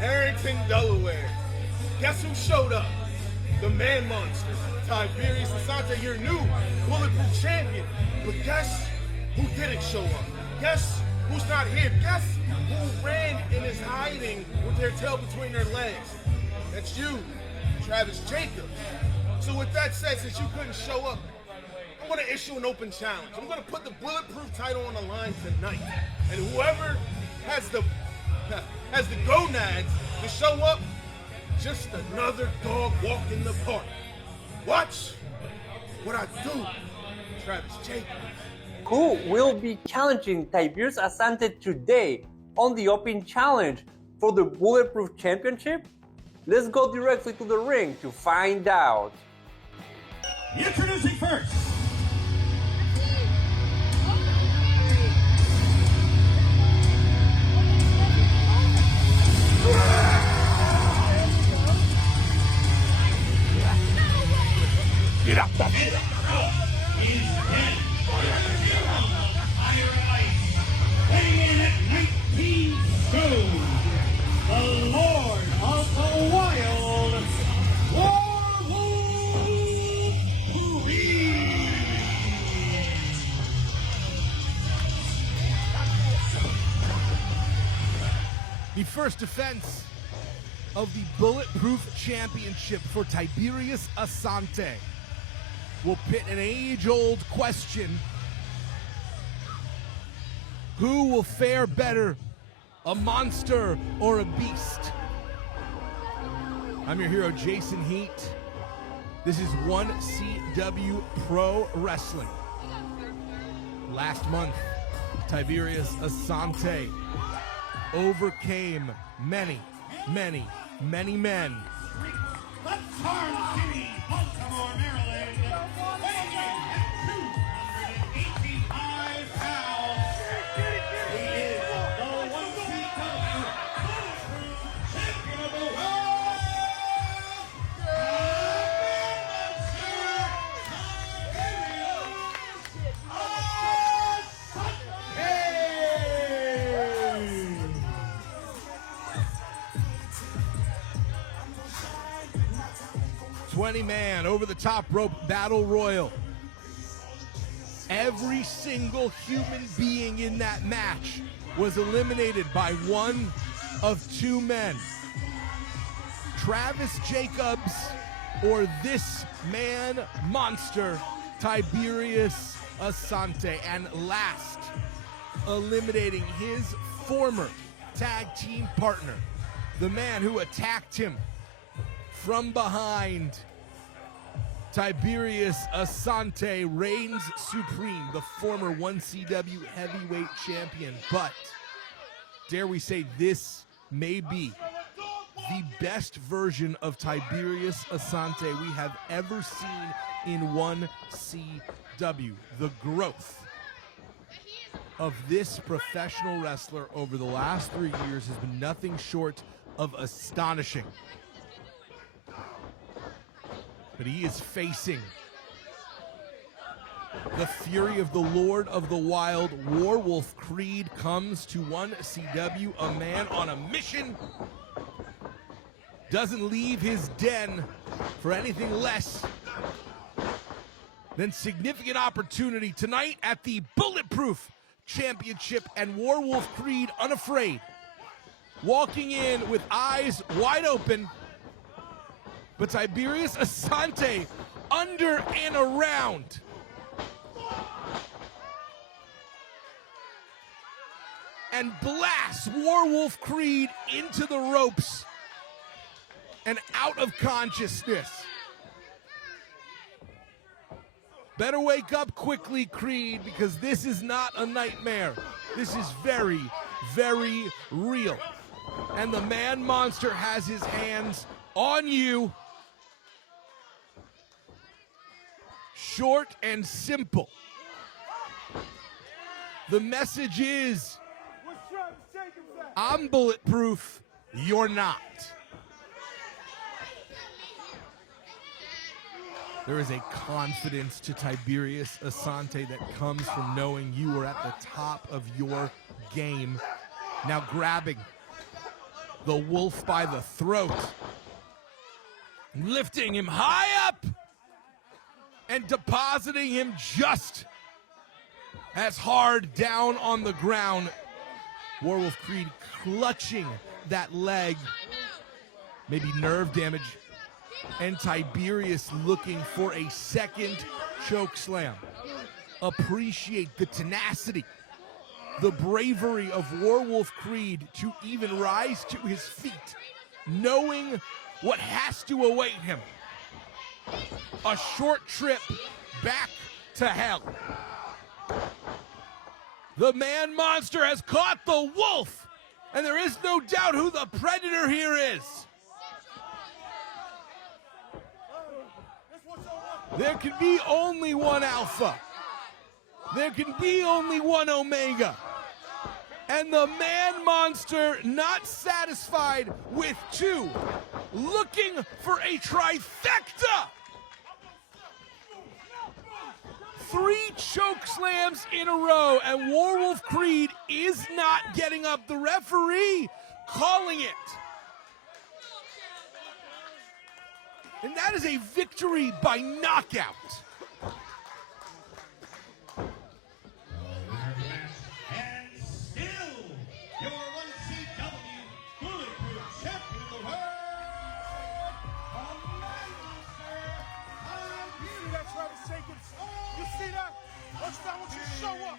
Harrington, Delaware. Guess who showed up? The man monster, Tiberius Asante, your new Bulletproof champion. But guess who didn't show up? Guess who's not here? Guess who ran and is hiding with their tail between their legs? That's you, Travis Jacobs. So with that said, since you couldn't show up, I'm going to issue an open challenge. I'm going to put the Bulletproof title on the line tonight. And whoever has the gonads to show up, just another dog walk in the park. Watch what I do, Travis Jacobs. Who will be challenging Tiberius Asante today on the Open Challenge for the Bulletproof Championship? Let's go directly to the ring to find out. Introducing first, Get up, that is 10 weighing in at 19 stone, the Lord of the Wild, The first defense of the Bulletproof Championship for Tiberius Asante will pit an age-old question. Who will fare better, a monster or a beast? I'm your hero, Jason Heat. This is 1CW Pro Wrestling. Last month, Tiberius Asante overcame many men. the Tar City, Baltimore, Maryland, weighing in at 285 pounds. He is the 1CW Bulletproof Champion of the World, Asante! 20-man over-the-top rope battle royal. Every single human being in that match was eliminated by one of two men. Travis Jacobs or this man monster, Tiberius Asante. And last, eliminating his former tag team partner, the man who attacked him from behind. Tiberius Asante reigns supreme, the former 1CW heavyweight champion. But dare we say, this may be the best version of Tiberius Asante we have ever seen in 1CW. The growth of this professional wrestler over the last 3 years has been nothing short of astonishing. But he is facing the fury of the Lord of the Wild. Warwolf Creed comes to 1CW, a man on a mission. Doesn't leave his den for anything less than significant opportunity tonight at the Bulletproof Championship. And Warwolf Creed, unafraid, walking in with eyes wide open. But Tiberius Asante under and around. And blasts Warwolf Creed into the ropes and out of consciousness. Better wake up quickly, Creed, because this is not a nightmare. This is very, very real. And the man monster has his hands on you. Short and simple. The message is, I'm bulletproof, you're not. There is a confidence to Tiberius Asante that comes from knowing you are at the top of your game. Now grabbing the wolf by the throat, lifting him high up and depositing him just as hard down on the ground. Werewolf Creed clutching that leg, maybe nerve damage, and Tiberius looking for a second choke slam. Appreciate the tenacity, the bravery of Werewolf Creed to even rise to his feet, knowing what has to await him. A short trip back to hell. The man monster has caught the wolf, and there is no doubt who the predator here is. There can be only one alpha. There can be only one omega. And the man monster, not satisfied with two, looking for a trifecta. 3 choke slams in a row, and Werewolf Creed is not getting up. The referee calling it. And that is a victory by knockout. And still, your 1CW Bulletproof Champion of the world, That's right, it's shaking. You see that? Next time, I want you to show up.